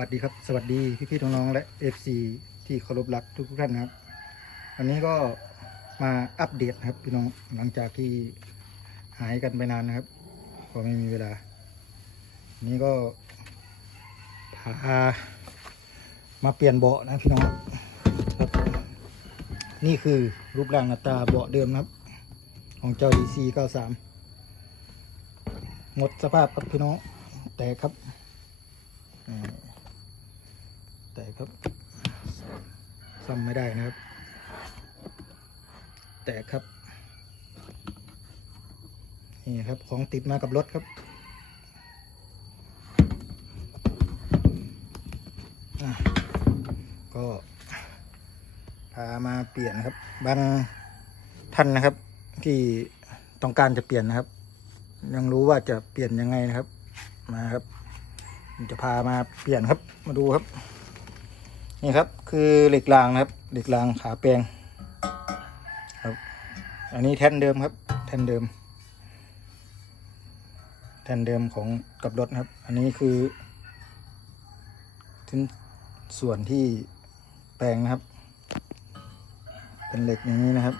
วัสดีครับ สวัสดีพี่ๆน้องๆและ FC ที่เคารพรักทุกๆท่านนะครับ วันนี้ก็มาอัปเดตครับพี่น้องหลังจากที่หายกันไปนานนะครับก็ไม่มีเวลา นี้ก็พามาเปลี่ยนเบาะนะพี่น้องครับ นี่คือรูปร่างหน้าตาเบาะเดิมนะครับ ของเจ้า DC 93หมดสภาพครับพี่น้องแตกครับ แต่ครับซ่อมไม่ได้นะครับ แต่ครับ นี่ครับของติดมากับรถครับก็พามาเปลี่ยนครับ บางท่านนะครับ ที่ต้องการจะเปลี่ยนนะครับ ยังรู้ว่าจะเปลี่ยนยังไงนะครับ มาครับ จะพามาเปลี่ยนครับ มาดูครับ นี่ครับ คือเหล็กรางนะครับ เหล็กรางขาแปลงครับ อันนี้แท่นเดิมครับ แท่นเดิม แท่นเดิมของกับรถครับ อันนี้คือชิ้นส่วนที่แปลงนะครับ เป็นเหล็กอย่างนี้นะครับ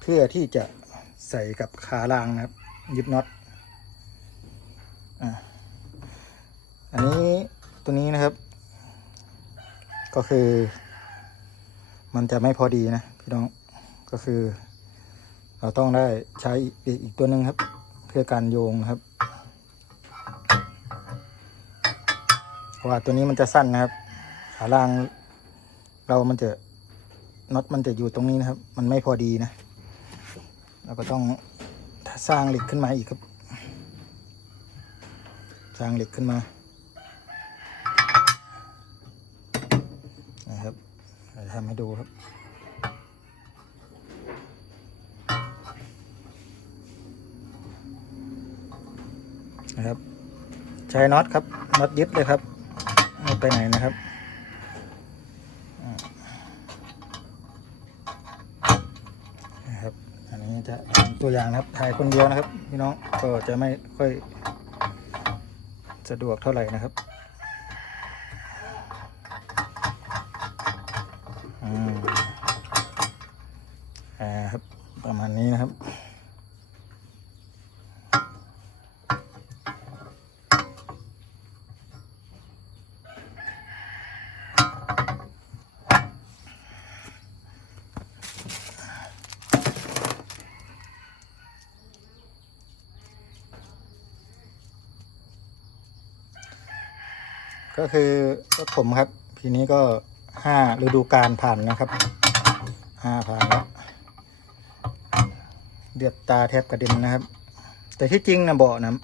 เพื่อที่จะใส่กับขารางนะครับ ยึดน็อต อะอันนี้ ตัวนี้นะครับ ก็คือ มันจะไม่พอดีนะพี่น้องก็คือ เราต้องได้ใช้อีกตัวหนึ่งครับ เพื่อการโยงนะครับว่าตัวนี้มันจะสั้นนะครับ ขาล่างเรามันจะน็อตมันจะอยู่ตรงนี้นะครับ มันไม่พอดีนะ เราก็ต้องสร้างเหล็กขึ้นมาอีกครับ สร้างเหล็กขึ้นมา นะครับเดี๋ยว ทำให้ดูครับ นะครับ ใช้น็อตครับน็อตยึดเลยครับไม่ไปไหนนะครับนะครับอันนี้จะตัวอย่างนะครับถ่ายคนเดียวนะครับพี่น้องก็จะไม่ค่อยสะดวกเท่าไหร่นะครับ อ่าครับ ประมาณนี้นะครับก็คือรถผมครับ ทีนี้ก็ ห้าฤดูการผ่านนะครับห้าผ่านแล้วเดือดตาแทบกระเด็นนะครับ แต่ที่จริงนะเบาะนะ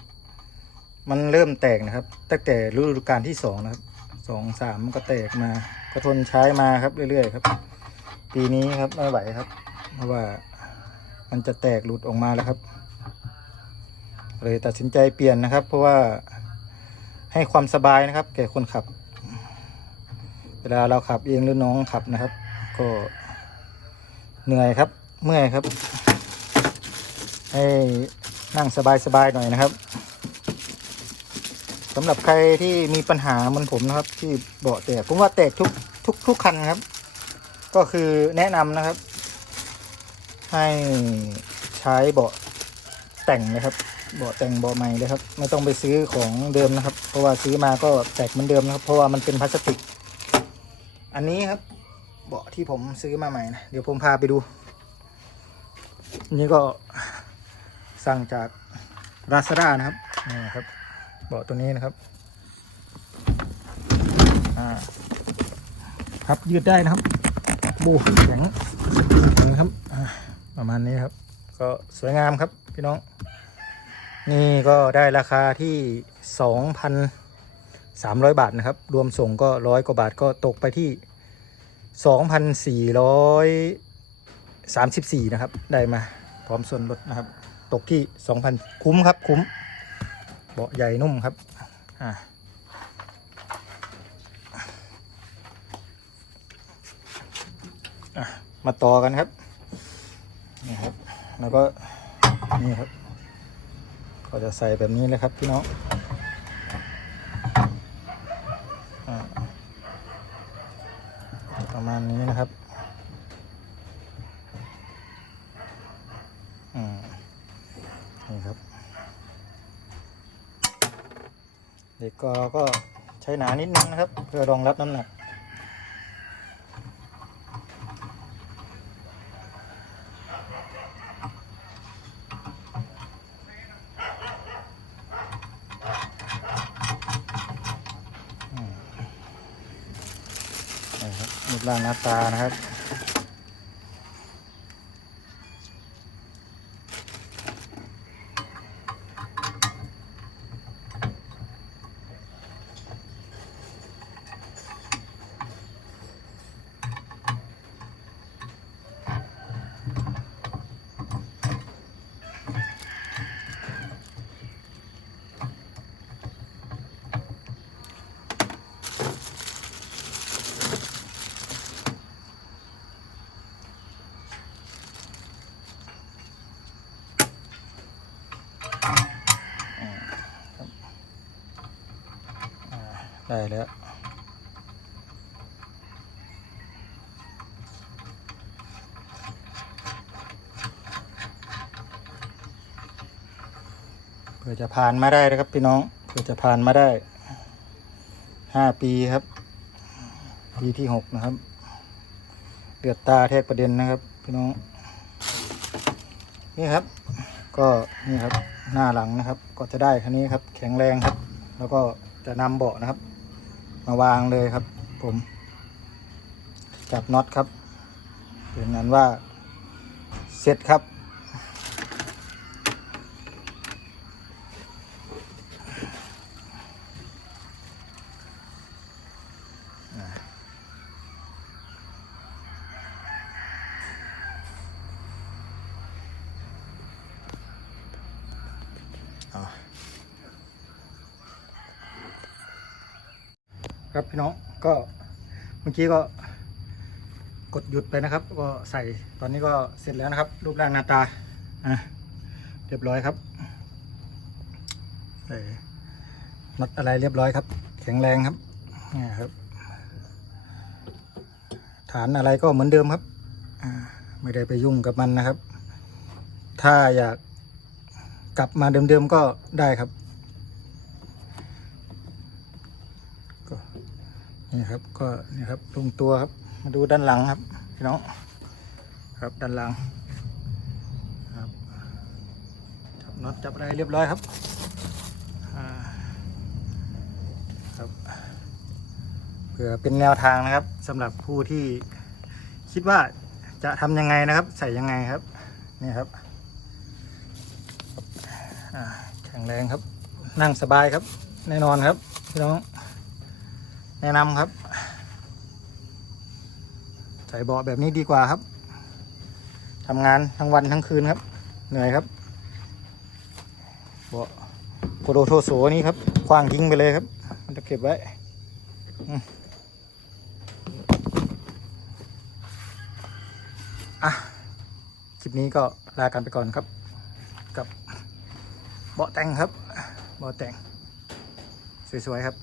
มันเริ่มแตกนะครับ ตั้งแต่ฤดูการที่สองนะครับสองสามมันก็แตกมา ก็ทนใช้มาครับเรื่อยๆครับ ปีนี้ครับไม่ไหวครับ เพราะว่ามันจะแตกหลุดออกมาแล้วครับ เลยตัดสินใจเปลี่ยนนะครับ เพราะว่าให้ความสบายนะครับ แก่คนขับ เวลาเราขับเองหรือน้องขับนะครับ ก็เหนื่อยครับ เมื่อยครับ ให้นั่งสบายๆหน่อยนะครับสำหรับใครที่มีปัญหาเหมือนผมนะครับ ที่เบาะแตกผมว่าแตกทุกทุกทุกคันครับ ก็คือแนะนำนะครับ ให้ใช้เบาะแต่งนะครับเบาะแต่งเบาะใหม่เลยครับ ไม่ต้องไปซื้อของเดิมนะครับ เพราะว่าซื้อมาก็แตกเหมือนเดิมนะครับ เพราะว่ามันเป็นพลาสติก อันนี้ครับ เบาะที่ผมซื้อมาใหม่นะเดี๋ยวผมพาไปดู นี่ก็สั่งจากราซาด้านะครับนี่ครับ เบาะตัวนี้นะครับอ่าครับยืดได้นะครับบูแข็งแข็งครับประมาณนี้ครับ ก็สวยงามครับพี่น้อง นี่ก็ได้ราคาที่สองพัน สามร้อยบาทนะครับ รวมส่งก็ร้อยกว่าบาทก็ตกไปที่สองพันสี่ร้อยสามสิบสี่นะครับ ได้มาพร้อมส่วนลดนะครับ ตกที่สองพันคุ้มครับคุ้ม เบาะใหญ่นุ่มครับอ่ามาต่อกันครับนี่ครับ แล้วก็นี่ครับ ก็จะใส่แบบนี้เลยครับพี่น้อง ประ มาณนี้นะครับอืมนี่ครับเด็กกอก็ใช้หนานิดนึงนะครับ เพื่อรองรับน้ำหนัก รูปร่างหน้าตานะครับ ได้แล้ว เพื่อจะผ่านมาได้นะครับพี่น้อง เพื่อจะผ่านมาได้ห้าปีครับ ปีที่หกนะครับเลือดตาแทกประเด็นนะครับพี่น้อง นี่ครับ ก็นี่ครับหน้าหลังนะครับ ก็จะได้คันนี้ครับ แข็งแรงครับ แล้วก็จะนำเบาะนะครับ มาวางเลยครับ ผมจับน็อตครับเป็นนั้นว่าเสร็จครับ ครับพี่น้องก็เมื่อกี้ก็กดหยุดไปนะครับ ก็ใส่ตอนนี้ก็เสร็จแล้วนะครับ รูปร่างหน้าตาอะเรียบร้อยครับใส่น็อตอะไรเรียบร้อยครับ แข็งแรงครับนี่ครับ ฐานอะไรก็เหมือนเดิมครับไม่ได้ไปยุ่งกับมันนะครับ ถ้าอยากกลับมาเดิมๆก็ได้ครับ นี่ครับก็นี่ครับลงตัวครับ มาดูด้านหลังครับพี่น้องครับด้านหลังครับจับน็อตจับอะไรเรียบร้อยครับครับเพื่อเป็นแนวทางนะครับสำหรับผู้ที่คิดว่าจะทำยังไงนะครับ ใส่ยังไงครับนี่ครับแข็งแรงครับ นั่งสบายครับ แน่นอนครับพี่น้อง แนะนำครับ ใส่เบาะแบบนี้ดีกว่าครับทำงานทั้งวันทั้งคืนครับ เหนื่อยครับเบาะโกโดโทโสนี่ครับคว้างทิ้งไปเลยครับ มันจะเก็บไว้อะคลิปนี้ก็ลากันไปก่อนครับ กับเบาะแต่งครับ เบาะแต่ง สวย ๆ ครับ